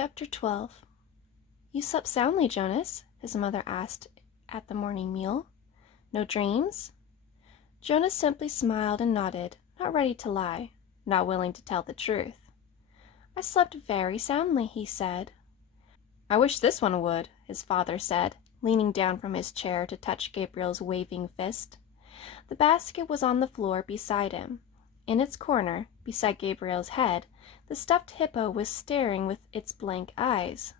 Chapter 12. You slept soundly, Jonas, his mother asked at the morning meal. No dreams? Jonas simply smiled and nodded, not ready to lie, not willing to tell the truth. I slept very soundly, he said. I wish this one would, his father said, leaning down from his chair to touch Gabriel's waving fist. The basket was on the floor beside him. In its corner, beside Gabriel's head, the stuffed hippo was staring with its blank eyes.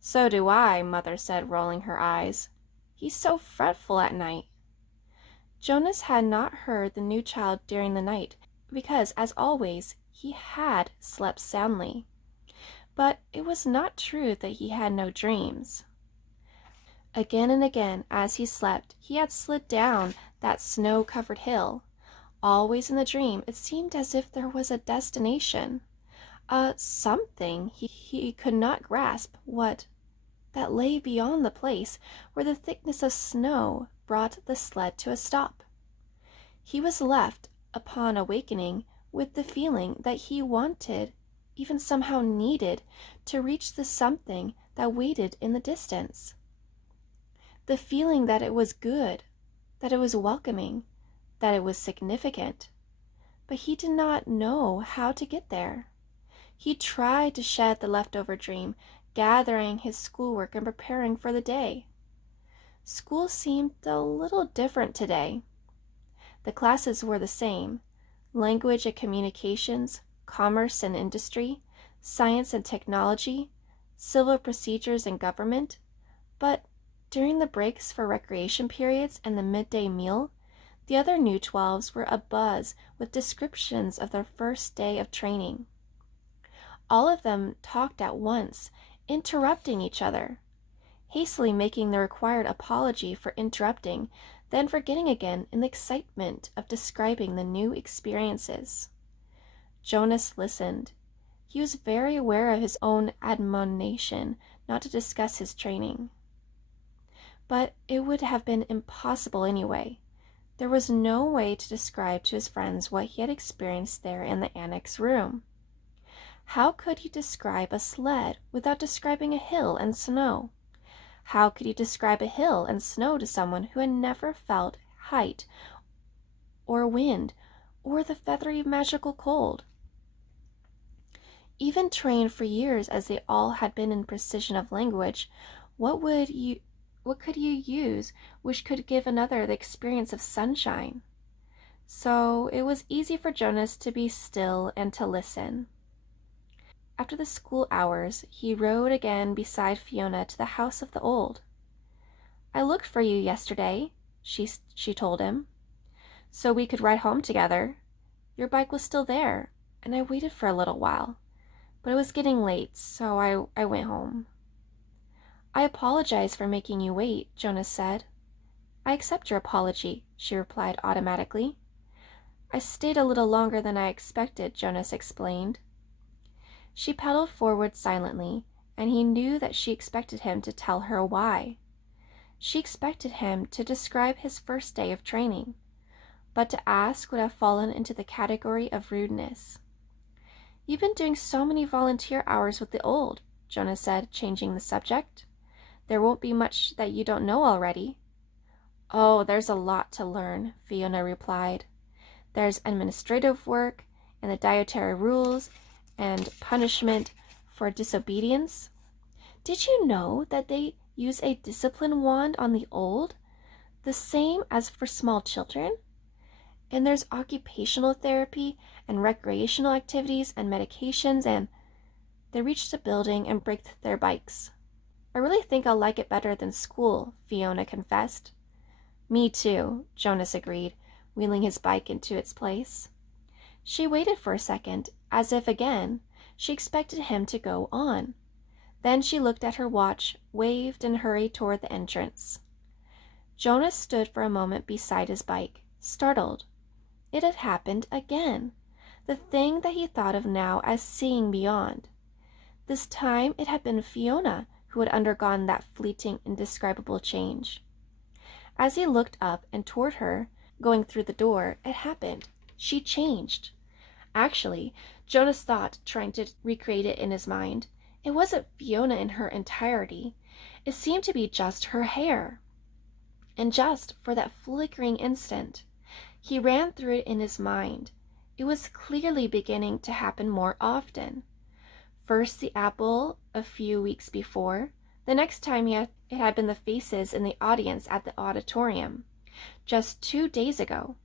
So do I, Mother said, rolling her eyes. He's so fretful at night. Jonas had not heard the new child during the night, because, as always, he had slept soundly. But it was not true that he had no dreams. Again and again, as he slept, he had slid down that snow-covered hill. Always in the dream, it seemed as if there was a destination, a something he could not grasp what, that lay beyond the place where the thickness of snow brought the sled to a stop. He was left, upon awakening, with the feeling that he wanted, even somehow needed, to reach the something that waited in the distance. The feeling that it was good, that it was welcoming, that it was significant. But he did not know how to get there. He tried to shed the leftover dream, gathering his schoolwork and preparing for the day. School seemed a little different today. The classes were the same: language and communications, commerce and industry, science and technology, civil procedures and government. But during the breaks for recreation periods and the midday meal, the other new 12s were abuzz with descriptions of their first day of training. All of them talked at once, interrupting each other, hastily making the required apology for interrupting, then forgetting again in the excitement of describing the new experiences. Jonas listened. He was very aware of his own admonition not to discuss his training. But it would have been impossible anyway. There was no way to describe to his friends what he had experienced there in the annex room. How could he describe a sled without describing a hill and snow? How could he describe a hill and snow to someone who had never felt height or wind or the feathery magical cold? Even trained for years as they all had been in precision of language, what could you use which could give another the experience of sunshine? So it was easy for Jonas to be still and to listen. After the school hours, he rode again beside Fiona to the house of the old. I looked for you yesterday, she told him, so we could ride home together. Your bike was still there, and I waited for a little while, but it was getting late, so I went home. I apologize for making you wait, Jonas said. I accept your apology, she replied automatically. I stayed a little longer than I expected, Jonas explained. She pedaled forward silently, and he knew that she expected him to tell her why. She expected him to describe his first day of training, but to ask would have fallen into the category of rudeness. You've been doing so many volunteer hours with the old, Jonas said, changing the subject. There won't be much that you don't know already. Oh, there's a lot to learn, Fiona replied. There's administrative work, and the dietary rules, and punishment for disobedience. Did you know that they use a discipline wand on the old, the same as for small children? And there's occupational therapy and recreational activities and medications, and they reached the building and braked their bikes. I really think I'll like it better than school, Fiona confessed. Me too, Jonas agreed, wheeling his bike into its place. She waited for a second, as if again she expected him to go on. Then she looked at her watch, waved, and hurried toward the entrance. Jonas stood for a moment beside his bike, startled. It had happened again, the thing that he thought of now as seeing beyond. This time it had been Fiona who had undergone that fleeting, indescribable change. As he looked up and toward her, going through the door, it happened. She changed. Actually, Jonas thought, trying to recreate it in his mind, It wasn't Fiona in her entirety. It seemed to be just her hair. And just for that flickering instant, he ran through it in his mind. It was clearly beginning to happen more often. First the apple a few weeks before. The next time it had been the faces in the audience at the auditorium, just 2 days ago.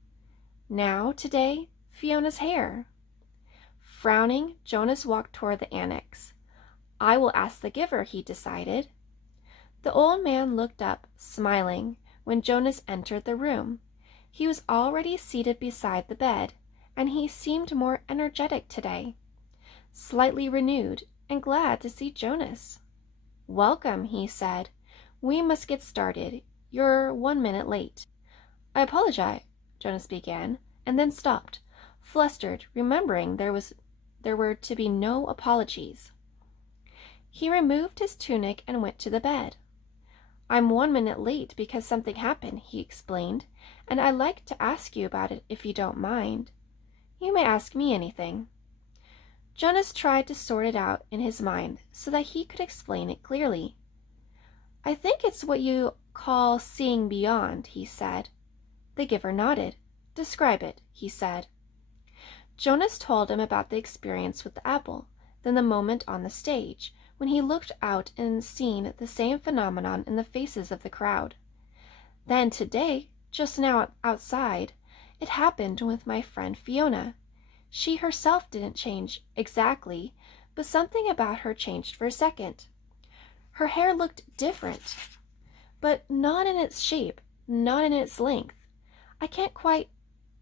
Now, today, Fiona's hair. Frowning, Jonas walked toward the annex. I will ask the giver, he decided. The old man looked up, smiling, when Jonas entered the room. He was already seated beside the bed, and he seemed more energetic today, slightly renewed, and glad to see Jonas. Welcome, he said. We must get started. You're 1 minute late. I apologize, Jonas began, and then stopped, flustered, remembering there were to be no apologies. He removed his tunic and went to the bed. I'm 1 minute late because something happened, he explained, and I'd like to ask you about it if you don't mind. You may ask me anything. Jonas tried to sort it out in his mind so that he could explain it clearly. I think it's what you call seeing beyond, he said. The giver nodded. Describe it, he said. Jonas told him about the experience with the apple, then the moment on the stage, when he looked out and seen the same phenomenon in the faces of the crowd. Then today, just now outside, it happened with my friend Fiona. She herself didn't change exactly, but something about her changed for a second. Her hair looked different, but not in its shape, not in its length. I can't quite...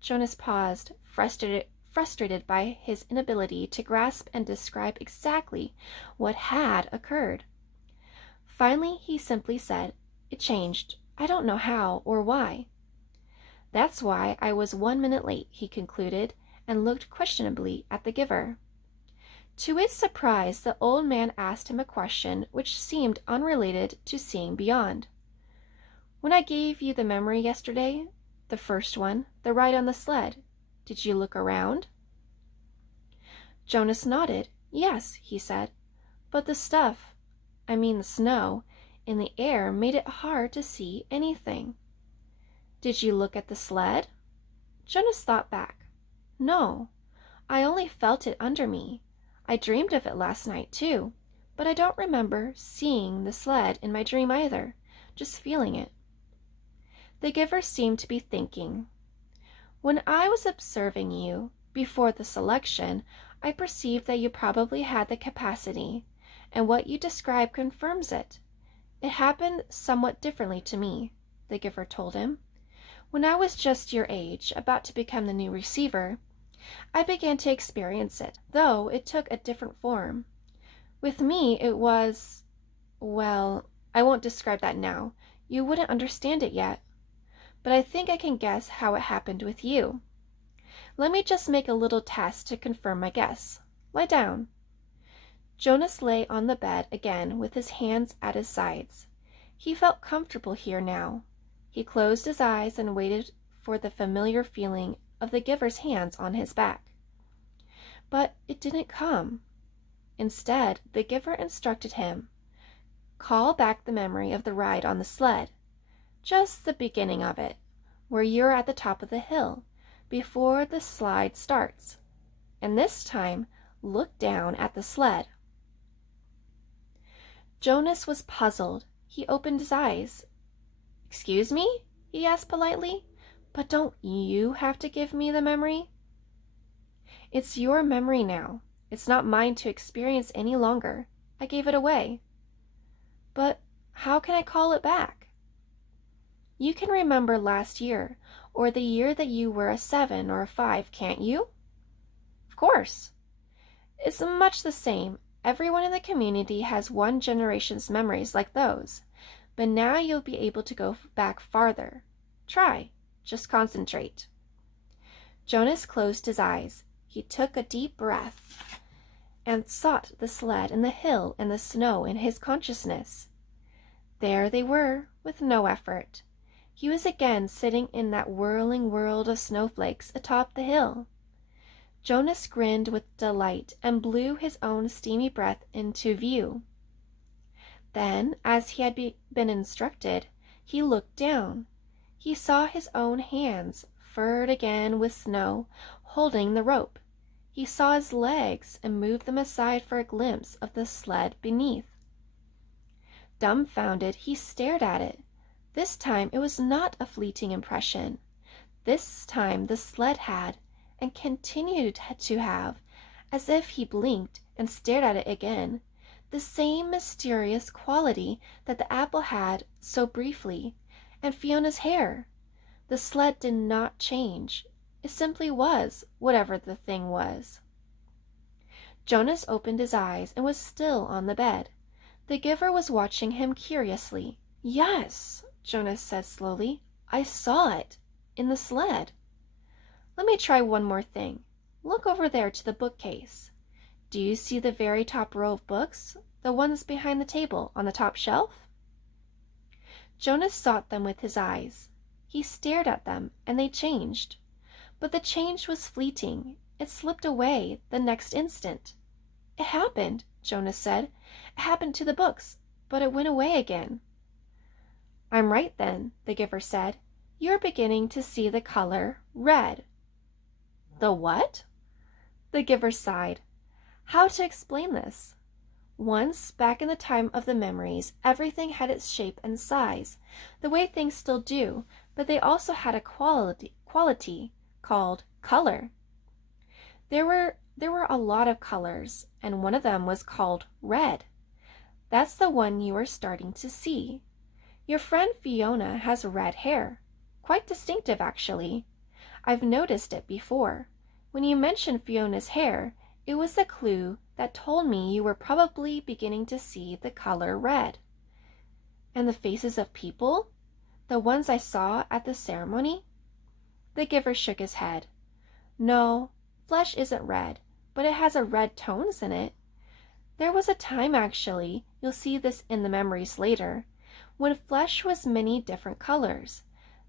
Jonas paused, frustrated by his inability to grasp and describe exactly what had occurred. Finally, he simply said, It changed. I don't know how or why. That's why I was 1 minute late, he concluded, and looked questionably at the giver. To his surprise, the old man asked him a question which seemed unrelated to seeing beyond. When I gave you the memory yesterday, the first one, the ride on the sled, did you look around? Jonas nodded. Yes, he said, but the snow, in the air made it hard to see anything. Did you look at the sled? Jonas thought back. No, I only felt it under me. I dreamed of it last night too, but I don't remember seeing the sled in my dream either, just feeling it. The giver seemed to be thinking. When I was observing you before the selection, I perceived that you probably had the capacity, and what you describe confirms it. It happened somewhat differently to me, the giver told him. When I was just your age, about to become the new receiver, I began to experience it, though it took a different form. With me, it was... well, I won't describe that now. You wouldn't understand it yet. But I think I can guess how it happened with you. Let me just make a little test to confirm my guess. Lie down. Jonas lay on the bed again with his hands at his sides. He felt comfortable here now. He closed his eyes and waited for the familiar feeling of the giver's hands on his back. But it didn't come. Instead, the giver instructed him, call back the memory of the ride on the sled, just the beginning of it, where you're at the top of the hill, before the slide starts. And this time, look down at the sled. Jonas was puzzled. He opened his eyes. Excuse me? He asked politely. But don't you have to give me the memory? It's your memory now. It's not mine to experience any longer. I gave it away. But how can I call it back? You can remember last year, or the year that you were a 7 or a 5, can't you? Of course. It's much the same. Everyone in the community has one generation's memories like those, but now you'll be able to go back farther. Try. Just concentrate. Jonas closed his eyes. He took a deep breath and sought the sled and the hill and the snow in his consciousness. There they were, with no effort. He was again sitting in that whirling world of snowflakes atop the hill. Jonas grinned with delight and blew his own steamy breath into view. Then, as he had been instructed, he looked down. He saw his own hands, furred again with snow, holding the rope. He saw his legs and moved them aside for a glimpse of the sled beneath. Dumbfounded, he stared at it. This time it was not a fleeting impression. This time the sled had, and continued to have, as if he blinked and stared at it again, the same mysterious quality that the apple had so briefly, and Fiona's hair. The sled did not change. It simply was, whatever the thing was. Jonas opened his eyes and was still on the bed. The giver was watching him curiously. "Yes," Jonas said slowly, "I saw it. In the sled. Let me try one more thing. Look over there to the bookcase. Do you see the very top row of books? The ones behind the table on the top shelf?" Jonas sought them with his eyes. He stared at them, and they changed. But the change was fleeting. It slipped away the next instant. "It happened," Jonas said. "It happened to the books, but it went away again." "I'm right then," the giver said. "You're beginning to see the color red." "The what?" The giver sighed. How to explain this? Once, back in the time of the memories, everything had its shape and size, the way things still do, but they also had a quality called color. There were a lot of colors, and one of them was called red. That's the one you are starting to see. Your friend Fiona has red hair. Quite distinctive, actually. I've noticed it before. When you mentioned Fiona's hair, it was the clue that told me you were probably beginning to see the color red. And the faces of people? The ones I saw at the ceremony? The giver shook his head. No, flesh isn't red, but it has a red tones in it. There was a time, actually, you'll see this in the memories later, when flesh was many different colors.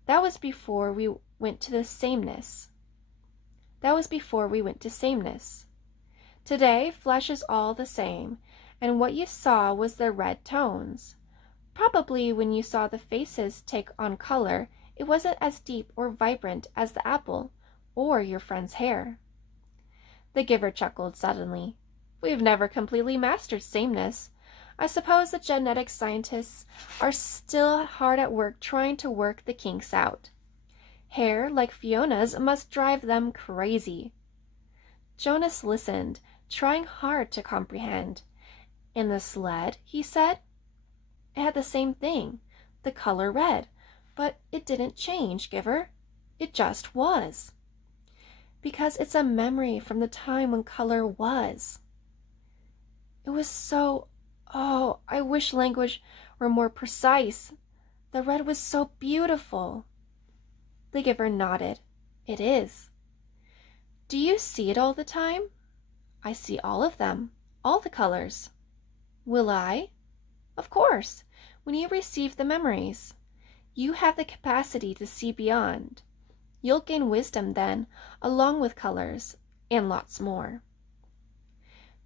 That was before we went to sameness. Today, flesh is all the same, and what you saw was the red tones. Probably when you saw the faces take on color, it wasn't as deep or vibrant as the apple or your friend's hair. The giver chuckled suddenly. We've never completely mastered sameness. I suppose the genetic scientists are still hard at work trying to work the kinks out. Hair like Fiona's must drive them crazy. Jonas listened, trying hard to comprehend. In the sled, he said? It had the same thing, the color red, but it didn't change, Giver. It just was. Because it's a memory from the time when color was. It was so... Oh, I wish language were more precise. The red was so beautiful. The giver nodded. It is. Do you see it all the time? I see all of them, all the colors. Will I? Of course, when you receive the memories. You have the capacity to see beyond. You'll gain wisdom then, along with colors, and lots more.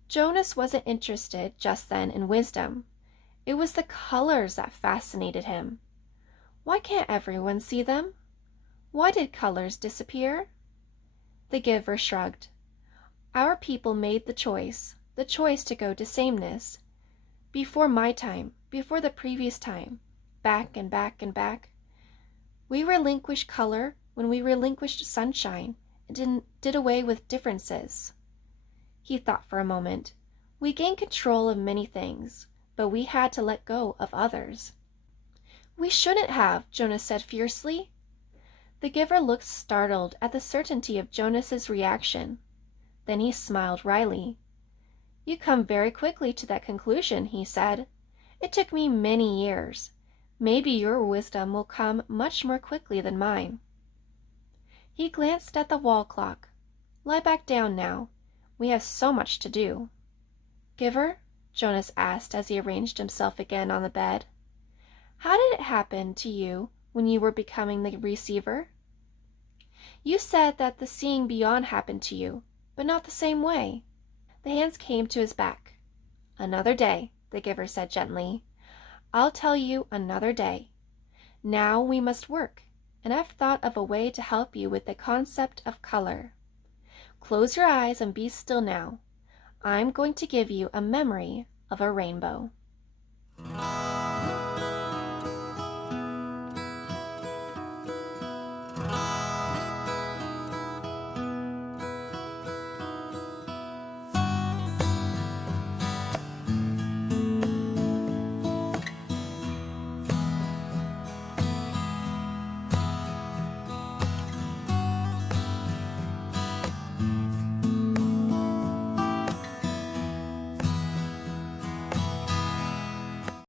Jonas wasn't interested just then in wisdom. It was the colors that fascinated him. Why can't everyone see them? Why did colors disappear? The giver shrugged. Our people made the choice to go to sameness. Before my time, before the previous time, back and back and back. We relinquished color when we relinquished sunshine and did away with differences. He thought for a moment. We gained control of many things, but we had to let go of others. We shouldn't have, Jonas said fiercely. The giver looked startled at the certainty of Jonas's reaction. Then he smiled wryly. You come very quickly to that conclusion, he said. It took me many years. Maybe your wisdom will come much more quickly than mine. He glanced at the wall clock. Lie back down now. We have so much to do. Giver? Jonas asked as he arranged himself again on the bed. How did it happen to you when you were becoming the receiver? You said that the seeing beyond happened to you, but not the same way. The hands came to his back. Another day, the giver said gently. I'll tell you another day. Now we must work, and I've thought of a way to help you with the concept of color. Close your eyes and be still now. I'm going to give you a memory of a rainbow.